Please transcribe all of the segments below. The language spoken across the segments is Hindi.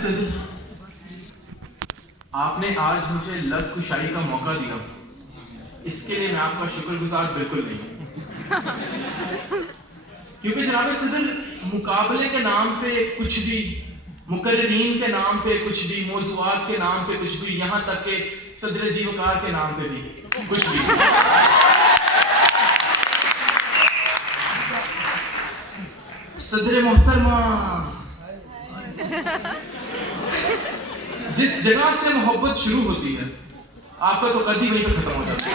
सदर, आपने आज मुझे लब कुशाई का मौका दिया, इसके लिए मैं आपका शुक्रगुजार बिल्कुल नहीं हूं। क्योंकि जनाब सदर, मुकाबले के नाम पे कुछ भी, मुकर्रीन के नाम पे कुछ भी, मौज़ूआत के नाम पे कुछ भी, यहाँ तक के सदर ज़ीवकार के नाम पे भी कुछ भी। सदर मोहतरमा, जिस जगह से मोहब्बत शुरू होती है, आपका तो कद ही वहीं पर खत्म हो जाता है।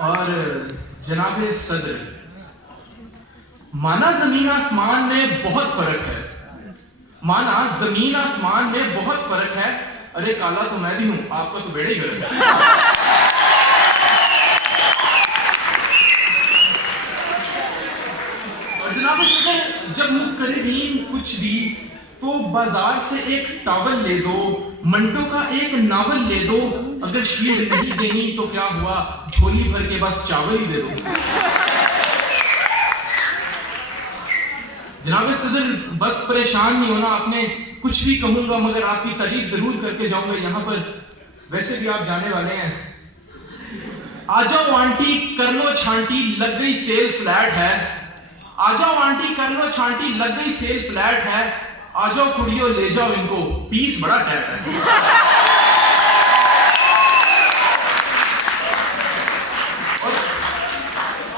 और जनाब सदर, माना जमीन आसमान में बहुत फर्क है, माना जमीन आसमान में बहुत फर्क है। अरे काला तो मैं भी हूं, आपका तो बेड़ा ही गलत है। और जनाब सदर, जब मुकर्रीन कुछ भी, तो बाजार से एक टॉवल ले दो, मंटो का एक नावल ले दो, अगर शील्ड नहीं देनी तो क्या हुआ, झोली भर के बस चावल ही दे दो। जनाब सदर, बस परेशान नहीं होना आपने, कुछ भी कहूंगा मगर आपकी तारीफ जरूर करके जाऊंगा यहाँ पर, वैसे भी आप जाने वाले हैं। आ जाओ आंटी कर लो छांटी, लग गई सेल फ्लैट है। आ जाओ आंटी कर लो छांटी, लग गई सेल फ्लैट है। आ जाओ कुड़ियों ले जाओ इनको, पीस बड़ा टैट है।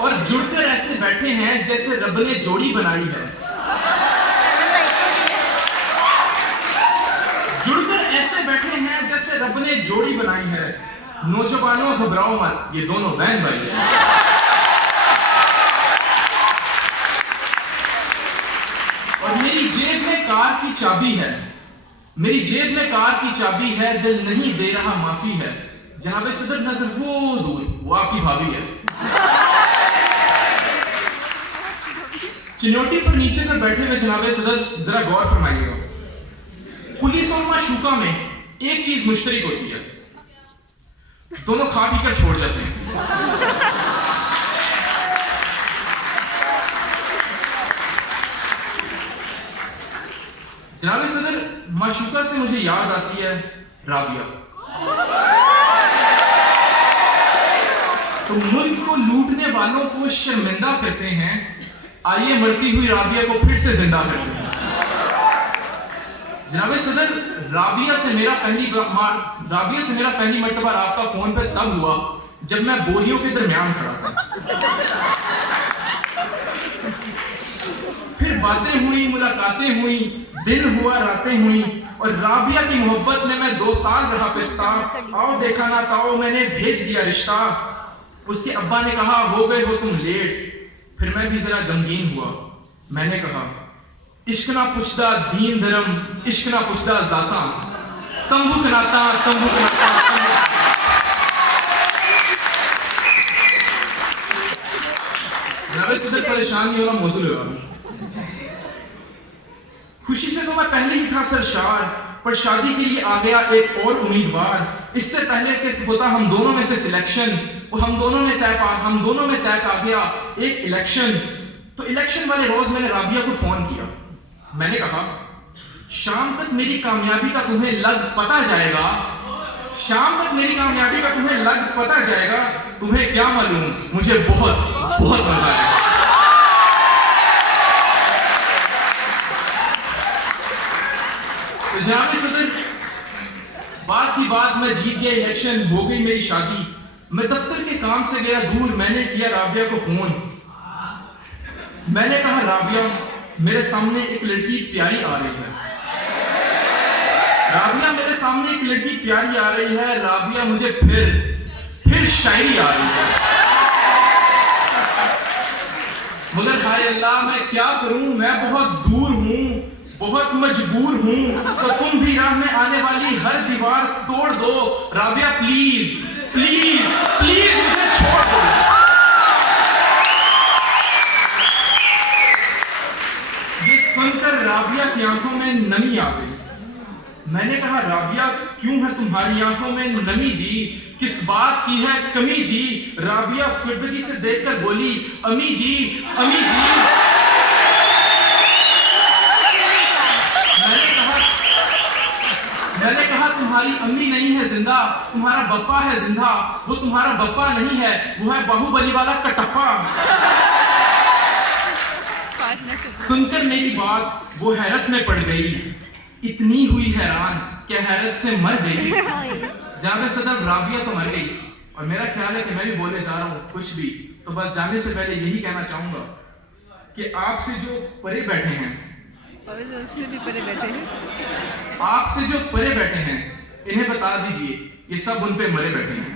और जुड़कर ऐसे बैठे हैं जैसे रब ने जोड़ी बनाई है। जुड़कर ऐसे बैठे हैं जैसे रब ने जोड़ी बनाई है। नौजवानों घबराओ मत, ये दोनों बहन भाई है। और मेरी जेब में कार की चाबी है, मेरी जेब में कार की चाबी है, दिल नहीं दे रहा माफी है। जनाब सदर, नजर वो दूर, वो आपकी भाभी है। चिन्योटी फर्नीचर पर बैठे हुए जनाब सदर, जरा गौर फरमाइएगा। पुलिस और माशूका में एक चीज मुश्तरक होती है, दोनों खा पी कर छोड़ जाते हैं। जनाब सदर, माशूका से मुझे याद आती है राबिया। तो मुल्क को लूटने वालों को शर्मिंदा करते हैं, आइए मरती हुई राबिया को फिर से जिंदा करते हैं। जनाब सदर, राबिया से मेरा पहली मर्तबा राब्ता फोन पे तब हुआ जब मैं बोरियों के दरमियान खड़ा था। फिर बातें हुई, मुलाकातें हुई, दिन हुआ रातें हुई, और राबिया की मोहब्बत में मैं 2 साल रहा पिस्ता। आओ देखा ना ताओ, मैंने भेज दिया रिश्ता। उसके अब्बा ने कहा हो गए हो तुम लेट। फिर मैं भी जरा गमगीन हुआ, मैंने कहा इश्क ना पुछदा दीन धर्म, इश्क ना पुछदा जाता, तंबू कनाता तंबू कनाता। परेशान नहीं होना, मौजूद होगा। खुशी से तो मैं पहले ही था सरशार, पर शादी के लिए आ गया एक और उम्मीदवार। इससे पहले कि होता हम दोनों में से सिलेक्शन, हम दोनों में तय पा गया एक इलेक्शन। तो इलेक्शन वाले रोज मैंने राबिया को फोन किया, मैंने कहा शाम तक मेरी कामयाबी का तुम्हें लग पता जाएगा, शाम तक मेरी कामयाबी का तुम्हें लग पता जाएगा। तुम्हें क्या मालूम, मुझे बहुत बहुत मजा आएगा। तो जनाब सदर, बात की बात मैं जीत गया इलेक्शन, हो गई मेरी शादी। मैं दफ्तर के काम से गया दूर, मैंने किया राबिया को फोन। मैंने कहा राबिया, मेरे सामने एक लड़की प्यारी आ रही है। राबिया, मेरे सामने एक लड़की प्यारी आ रही है। राबिया, मुझे फिर शायरी आ रही है। मगर हाय अल्लाह, मैं क्या करूं, मैं बहुत दूर हूं, बहुत मजबूर हूं। तो तुम भी राह में आने वाली हर दीवार तोड़ दो। राबिया प्लीज प्लीज प्लीज मुझे छोड़ दो। ये सुनकर राबिया की आंखों में नमी आ गई। मैंने कहा राबिया, क्यों है तुम्हारी आंखों में नमी जी, किस बात की है कमी जी। राबिया फिरदगी से देखकर बोली, अमी जी अमी जी। तुम्हारी अम्मी नहीं है जिंदा, तुम्हारा बप्पा है जिंदा। वो तुम्हारा बप्पा नहीं है, वो है बाहुबली वाला कटप्पा। सुनकर मेरी बात वो हैरत में पड़ गई, इतनी हुई हैरान कि हैरत से मर गई। जामिया सदर राबिया तो मर गई, और मेरा ख्याल है कि मैं भी बोले जा रहा हूँ कुछ भी, तो बस जाने से पहले यही कहना चाहूंगा कि आपसे जो परे बैठे हैं, उससे भी परे बैठे हैं, आपसे जो परे बैठे हैं, इन्हें बता दीजिए ये सब उन पे मरे बैठे हैं।